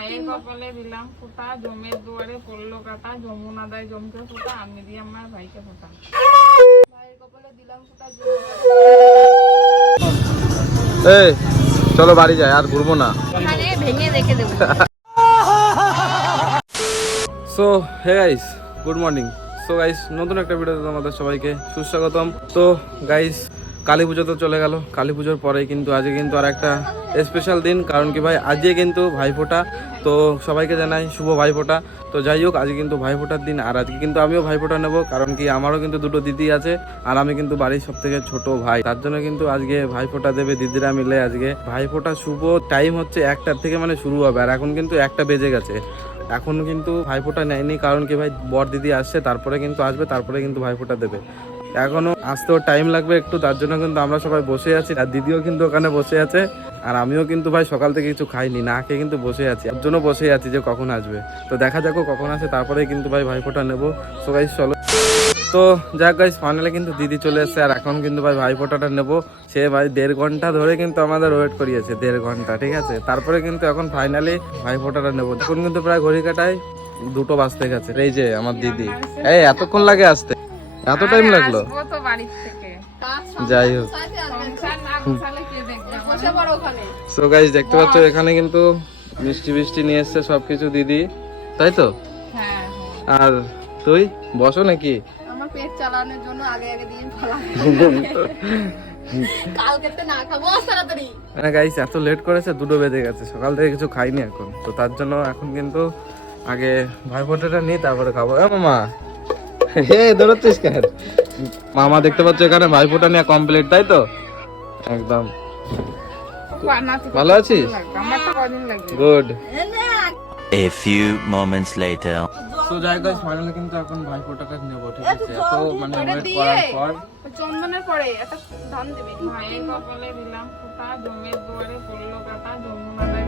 ভাইয়ের কপালে দিলাম ফোঁটা জমের দুয়ারে পড়ল কাটা যমুনা দেয় জমকে ফোঁটা আমি দিয়ে আমার ভাইকে ফোঁটা। ভাইয়ের কপালে দিলাম ফুটা এই চলো বাড়ি যাই আর ঘুরবো না। ভেঙে রেখে দেবো। So hey guys good morning so guys নতুন একটা ভিডিওতে তোমাদের সবাইকে সুস্বাগতম। তো গাইস কালী পুজো তো চলে গেল। কালী পুজোর পরে কিন্তু আজকে কিন্তু আর একটা স্পেশাল দিন, কারণ কি ভাই, আজকে কিন্তু ভাইফোঁটা। তো সবাইকে জানাই শুভ ভাইফোঁটা। তো যাই হোক, আজকে কিন্তু ভাইফোঁটার দিন, আর আজকে কিন্তু আমিও ভাইফোঁটা নেব, কারণ কি আমারও কিন্তু দুটো দিদি আছে, আর আমি কিন্তু বাড়ির সব থেকে ছোট ভাই। তার জন্য কিন্তু আজকে ভাইফোঁটা দেবে দিদিরা মিলে আজকে। ভাইফোঁটা শুভ টাইম হচ্ছে একটার থেকে মানে শুরু হবে, আর এখন কিন্তু একটা বেজে গেছে। এখন কিন্তু ভাইফোঁটা নেয়নি, কারণ কি ভাই, বর দিদি আসছে, তারপরে কিন্তু আসবে, তারপরে কিন্তু ভাইফোঁটা দেবে। এখনও আসতেও টাইম লাগবে একটু, তার জন্য কিন্তু আমরা সবাই বসে আছি। আর দিদিও কিন্তু ওখানে বসে আছে, আর আমিও কিন্তু ভাই সকাল থেকে কিছু খাইনি, না খেয়ে কিন্তু বসে আছি। ওর জন্য বসে আছি যে কখন আসবে। তো দেখা যাক কখন আসে তারপরে কিন্তু ভাই ভাইফোঁটা নেব। সো চলো। তো যাক গাইস ফাইনালে কিন্তু দিদি চলে এসেছে, আর এখন কিন্তু ভাই ভাইফোঁটাটা নেব। সে ভাই দেড় ঘণ্টা ধরে কিন্তু আমাদের ওয়েট করিয়েছে, দেড় ঘণ্টা, ঠিক আছে? তারপরে কিন্তু এখন ফাইনালি ভাইফোঁটাটা নেব। এখন কিন্তু প্রায় ঘড়ি কাটায় দুটো বাজতে গেছে। এই যে আমার দিদি। এই, এতক্ষণ লাগে আসতে। এত টাইম লাগল? তো বাড়ির থেকে। যাই হোক। সো গাইস দেখতে পাচ্ছ এখানে কিন্তু মিষ্টি মিষ্টি নিয়ে এসছে সবকিছু দিদি। তাই তো? হ্যাঁ হ্যাঁ। আর তুই? বসো নাকি? আমার পেট চালানোর জন্য আগে আগে দিয়ে ফেলা কালকে তো না খাব আজ তাড়াতাড়ি। মানে গাইস এত লেট করেছে দুটো বেজে গেছে। সকাল থেকে কিছু খাইনি এখন। তো তার জন্য এখন কিন্তু আগে ভাইফোঁটাটা নিই তারপরে খাব। এ মামা হে দৌড়চ্ছিস কেন? মামা দেখতে পাচ্ছ এখানে ভাইফোঁটা নিয়ে কমপ্লিট তাই তো? একদম। ভালো আছিস? তো good a few moments later. তো যাই গাইস ফাইনালি কিন্তু এখন ভাইফোঁটাটা নেব ঠিক আছে? এত মানে ওয়েট করার পর। চন্দনের পরে একটা ধান দিবি। ভাইয়ের কপালে দিলাম ফোঁটা জমের দুয়ারে পড়ল কাটা যমুনা দেয়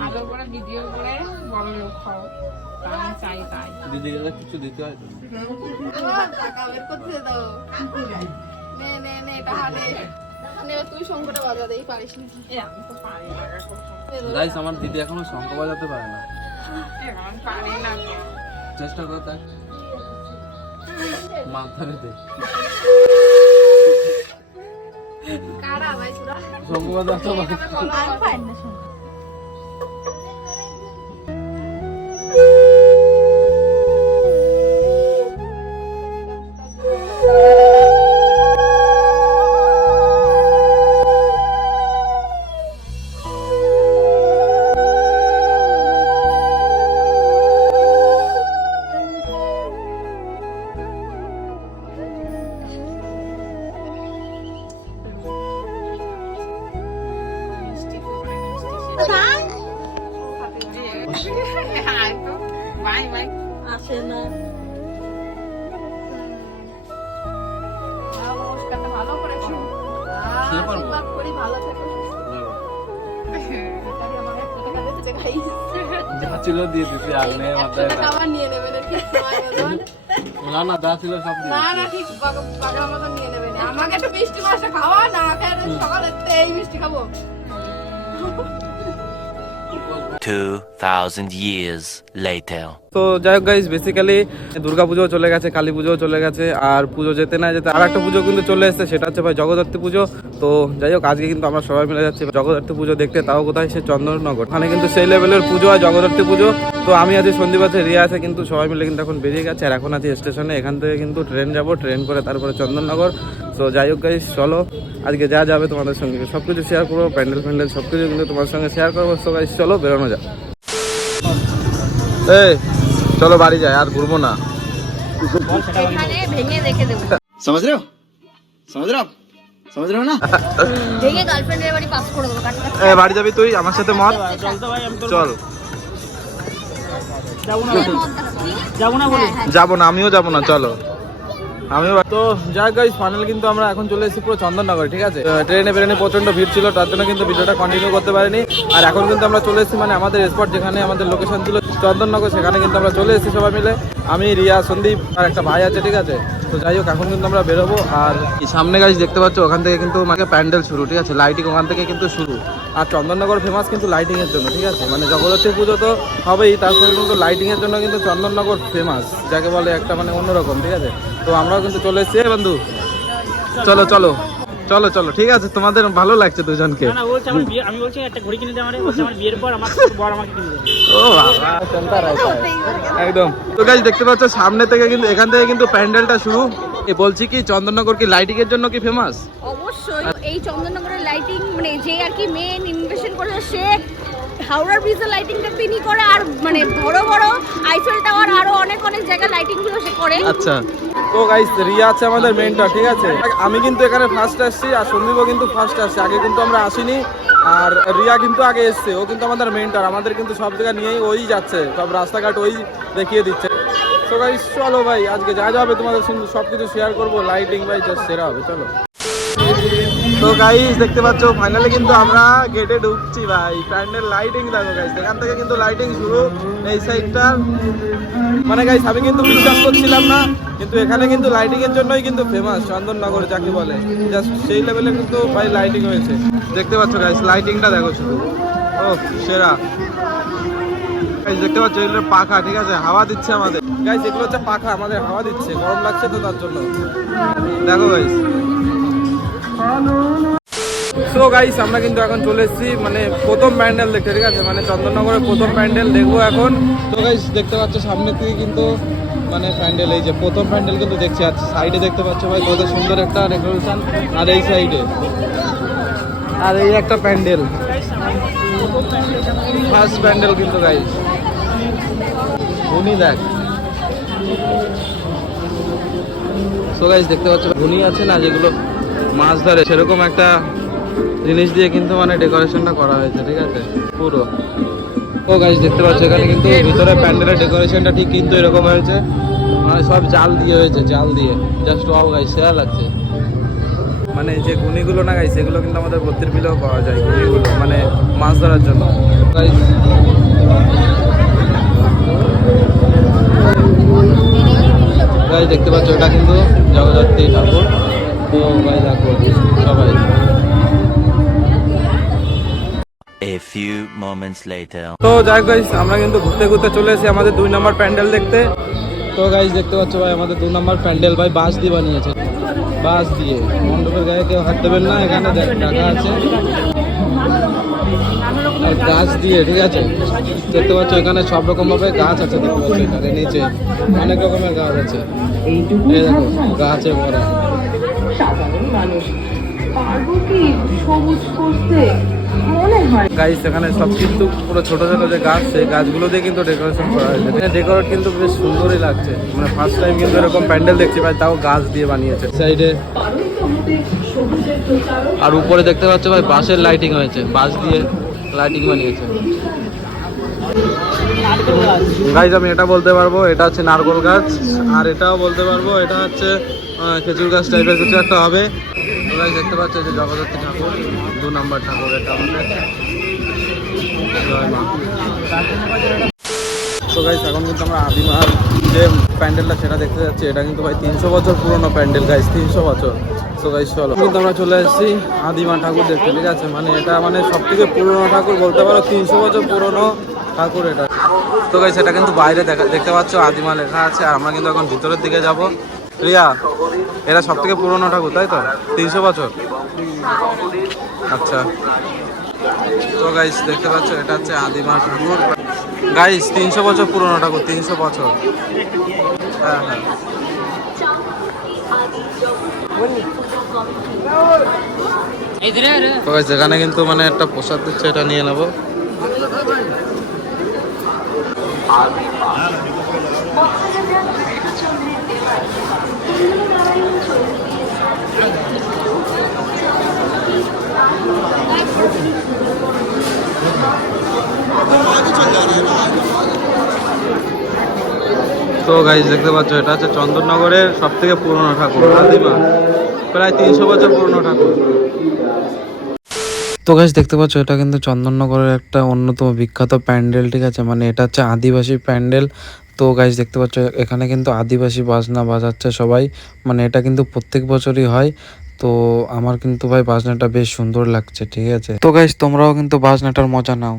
ভালো করে ভিডিও করে বড় লোক খাও। তা আমি চাই তাই। দিদিকে কিছু দিতে হয়? তো? আমার টাকা বের করতে দাও। নে তুই গাইস আমার দিদি এখনও শঙ্খ বাজাতে পারে না। এ আমি পারি না। তো। চেষ্টা করে দেখ মাথায় দে কারা ভাই তোরা গাইস যা ছিল দিয়ে দিতে আর নেই একশো মাথায় টাকা আবার নিয়ে নেবেন ঠিক সময় মতন। না না যা ছিল সব দিয়ে না না ঠিক পাগলা পাগলা মতন নিয়ে নেবেন আমাকে একটু মিষ্টি মাছটা খাওয়া না খেয়ে সকালে এই মিষ্টি খাব। 2,000 years later. তো যাই হোক গাইজ বেসিক্যালি দুর্গা পুজো চলে গেছে, কালী পুজো চলে গেছে, আর পুজো যেতে না যেতে আর একটা পুজো কিন্তু চলে এসেছে, সেটা হচ্ছে ভাই জগদ্ধাত্রী পুজো। তো যাই হোক, আজকে কিন্তু আমরা সবাই মিলে যাচ্ছি জগদ্ধাত্রী পুজো দেখতে, তাও কোথায়? সে চন্দননগর। ওখানে কিন্তু সেই লেভেলের পুজো হয় জগদ্ধাত্রী পুজো। তো আমি সন্দীপ আছে রিয়া আছে, কিন্তু সবাই মিলে কিন্তু এখন বেরিয়ে গেছে, আর এখন আছি স্টেশনে এখান থেকে কিন্তু ট্রেন যাব ট্রেন করে তারপরে চন্দননগর। তো যাই হোক গাইজ চলো, আজকে যা যাবে তোমাদের সঙ্গে সব কিছু শেয়ার করব, প্যান্ডেল ফ্যান্ডেল সব কিছু কিন্তু তোমার সঙ্গে শেয়ার করব। তো গাইজ চলো, বেরোনো যাক। এই চলো বাড়ি যাই আর ঘুরবো না। সমাজ সমাজ বাড়ি যাবি তুই আমার সাথে মত যাব না আমিও যাব না চলো। আমিও তো যাই গাইস ফাইনাল কিন্তু আমরা এখন চলে এসেছি পুরো চন্দননগর, ঠিক আছে? ট্রেনে বেরেনে প্রচণ্ড ভিড় ছিল, তার জন্য কিন্তু ভিডিওটা কন্টিনিউ করতে পারিনি। আর এখন কিন্তু আমরা চলে এসেছি মানে আমাদের স্পট যেখানে আমাদের লোকেশন ছিল, চন্দননগর, সেখানে কিন্তু আমরা চলে এসেছি সবাই মিলে। আমি রিয়া সন্দীপ আর একটা ভাই আছে, ঠিক আছে? তো যাই হোক, এখন কিন্তু আমরা বেরোবো। আর সামনে গাছ দেখতে পাচ্ছ, ওখান থেকে কিন্তু মানে প্যান্ডেল শুরু, ঠিক আছে? লাইটিং ওখান থেকে কিন্তু শুরু। আর চন্দননগর ফেমাস কিন্তু লাইটিং এর জন্য, ঠিক আছে? মানে জগদ্ধাত্রী পুজো তো হবেই, তার সঙ্গে কিন্তু লাইটিং এর জন্য কিন্তু চন্দননগর ফেমাস যাকে বলে একটা মানে অন্যরকম, ঠিক আছে? তো আমরাও কিন্তু চলে এসেছি। বন্ধু, চলো চলো। চলো চলো ঠিক আছে তোমাদের ভালো লাগছে দুজনকে। না বলছে আমার বিয়ে আমি বলছি একটা ঘড়ি কিনে দে আমারে বলছে আমার বিয়ের পর আমার বর আমাকে কিনে দেবে। ও বাবা। চলতা একদম। তো গাইজ দেখতে পাচ্ছ সামনে থেকে কিন্তু এখান থেকে কিন্তু প্যান্ডেলটা শুরু। এ বলছি কি চন্দননগর কি লাইটিং এর জন্য কি ফেমাস অবশ্যই এই চন্দননগরের লাইটিং মানে যে আর কি মেন ইনভেশন করেছে সে হাওড়ার ব্রিজের লাইটিংটা তিনি করে আর মানে বড় বড় আইফেল টাওয়ার আরও অনেক অনেক জায়গায় লাইটিংগুলো সে করে। আচ্ছা। তো গাইস রিয়া আছে আমাদের মেনটা ঠিক আছে? আমি কিন্তু এখানে ফার্স্ট আসছি আর সন্দীপও কিন্তু ফার্স্ট আসছে। আগে কিন্তু আমরা আসিনি আর রিয়া কিন্তু আগে এসছে, ও কিন্তু আমাদের মেনটার আমাদের কিন্তু সব জায়গা নিয়েই ওই যাচ্ছে, সব রাস্তাঘাট ওই দেখিয়ে দিচ্ছে। তো গাইস চলো ভাই, আজকে যা যাবে তোমাদের সব কিছু শেয়ার করব লাইটিং ভাই সেরা হবে, চলো। তো গাইস দেখতে পাচ্ছ ফাইনালি কিন্তু আমরা গেটে ঢুকছি ভাই। প্যান্ডেল লাইটিং দেখো গাইস এখান থেকে কিন্তু লাইটিং শুরু এই সাইডটা মানে গাইস আমি কিন্তু বিশ্বাস করছিলাম না, কিন্তু এখানে কিন্তু লাইটিং এর জন্যই কিন্তু ফেমাস চন্দননগর যাকে বলে। জাস্ট সেই লেভেলে কিন্তু ভাই লাইটিং হয়েছে। দেখতে পাচ্ছ গাইস লাইটিংটা দেখো শুধু। ও সেরা। দেখতে পাচ্ছ এগুলো পাখা, ঠিক আছে? হাওয়া দিচ্ছে আমাদের। গাইস এগুলো হচ্ছে পাখা, আমাদের হাওয়া দিচ্ছে, গরম লাগছে তো তার জন্য। দেখো গাইস সো গাইস আমরা কিন্তু এখন চলে এসেছি মানে প্রথম প্যান্ডেল দেখতে, ঠিক আছে? মানে চন্দননগরের প্রথম প্যান্ডেল দেখব এখন। তো গাইস দেখতে পাচ্ছ সামনে থেকে কিন্তু মানে প্যান্ডেল, এই যে প্রথম প্যান্ডেল কিন্তু দেখছি। আর সাইডে দেখতে পাচ্ছ ভাই, কত সুন্দর একটা ডেকোরেশন আর এই সাইডে, আর এই একটা প্যান্ডেল। ফার্স্ট প্যান্ডেল কিন্তু গাইস উনি দেখ। সো গাইস দেখতে পাচ্ছ ঘুনি আছে না, যেগুলো মাছ ধরে সেরকম একটা জিনিস দিয়ে কিন্তু মানে ডেকোরেশনটা করা হয়েছে ঠিক আছে? পুরো। ও গাইস দেখতে পাচ্ছ এখানে কিন্তু ভিতরে প্যান্ডেলের ডেকোরেশনটা ঠিক কিন্তু এরকম হয়েছে। মানে সব জাল দিয়ে হয়েছে জাল দিয়ে। জাস্ট ওয়াও গাইস সেরা লাগছে। মানে যে গুনিগুলো না গাইছে সেগুলো কিন্তু আমাদের বত্রির বিলেও পাওয়া যায় গুনিগুলো মানে মাছ ধরার জন্য। গাইস গাইস দেখতে পাচ্ছ ওটা কিন্তু জগদ্ধাত্রী ঠাকুর। সবাই A few moments later. তো যাই গাইস আমরা কিন্তু ঘুরতে ঘুরতে চলে এসেছি আমাদের দুই নম্বর প্যান্ডেল দেখতে। তো গাইস দেখতে পাচ্ছ ভাই, আমাদের দুই নম্বর প্যান্ডেল ভাই বাঁশ দিয়ে বানিয়েছে। বাঁশ দিয়ে। মণ্ডপের গায়ে কেউ হাত দেবেন না, এখানে দেখা আছে। গাছ দিয়ে, ঠিক আছে? দেখতে পাচ্ছ, এখানে সব রকম ভাবে গাছ আছে, দেখতে পাচ্ছ, এখানে নিচে অনেক রকমের গাছ আছে। এই দেখো গাছে ভরা গাইস এখানে সব কিন্তু পুরো ছোট ছোট যে গাছ সেই গাছগুলো দিয়ে কিন্তু ডেকোরেশন করা হয়েছে। ডেকোরেট কিন্তু বেশ সুন্দরই লাগছে। মানে ফার্স্ট টাইম কিন্তু এরকম প্যান্ডেল দেখছি ভাই তাও গাছ দিয়ে বানিয়েছে। সাইডে আর উপরে দেখতে পাচ্ছ ভাই বাঁশের লাইটিং হয়েছে। বাঁশ দিয়ে লাইটিং বানিয়েছে। গাইজ আমি এটা বলতে পারব এটা হচ্ছে নারকোল গাছ। আর এটাও বলতে পারব এটা হচ্ছে খেজুর গাছ টাইপের কিছু একটা হবে। তো গাইজ দেখতে পাচ্ছ যে জগদ্ধাত্রী ঠাকুর। দু নম্বর ঠাকুর এটা আমাদের। কিন্তু আমরা যে সেটা দেখতে এটা কিন্তু ভাই তিনশো বছর প্যান্ডেল তিনশো বছর। কিন্তু আমরা চলে এসেছি আদিমা ঠাকুর ঠিক আছে? মানে এটা মানে সব থেকে ঠাকুর বলতে পারো, তিনশো বছর পুরনো ঠাকুর এটা। তো কিন্তু বাইরে দেখা, দেখতে পাচ্ছ, আদিমা লেখা আছে, আর আমরা কিন্তু এখন ভিতরের দিকে যাব। রিয়া এটা সব থেকে পুরনো ঠাকুর, তাই তো? তিনশো বছর? আচ্ছা। তো গাইস দেখতে পাচ্ছ, এটা হচ্ছে আদিমা ঠাকুর। গাইস তিনশো বছর পুরনো ঠাকুর, তিনশো বছর। হ্যাঁ হ্যাঁ। এখানে কিন্তু মানে একটা প্রসাদ দিচ্ছে, এটা নিয়ে নেব। তো গাইজ দেখতে পাচ্ছ, এটা হচ্ছে চন্দননগরের সব থেকে পুরনো ঠাকুর আদিমা প্রায় তিনশো বছর পুরনো ঠাকুর। তো গাইজ দেখতে পাচ্ছ, এটা কিন্তু চন্দননগরের একটা অন্যতম বিখ্যাত প্যান্ডেল, ঠিক আছে? মানে এটা হচ্ছে আদিবাসী প্যান্ডেল। তো গাইজ দেখতে পাচ্ছ, এখানে কিন্তু আদিবাসী বাজনা বাজাচ্ছে সবাই। মানে এটা কিন্তু প্রত্যেক বছরই হয়। তো আমার কিন্তু ভাই বাজনাটা বেশ সুন্দর লাগছে, ঠিক আছে? তো গাইজ তোমরাও কিন্তু বাজনাটার মজা নাও।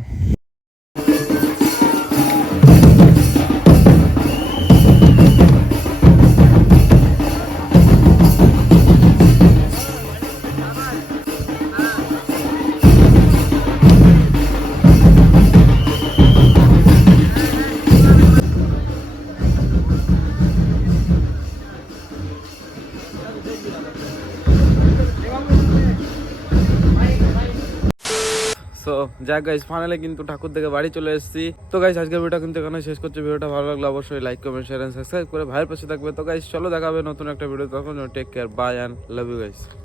যাক গাইজ ফাইনালে কিন্তু ঠাকুর থেকে বাড়ি চলে এসেছি। তো গাইজ আজকের ভিডিওটা কিন্তু এখানে শেষ করছি। ভিডিওটা ভালো লাগলে অবশ্যই লাইক কমেন্ট শেয়ার সাবস্ক্রাইব করে ভাইয়ের পাশে থাকবে। তো গাইজ চলো দেখাবে নতুন একটা ভিডিও তখন take care bye and love you guys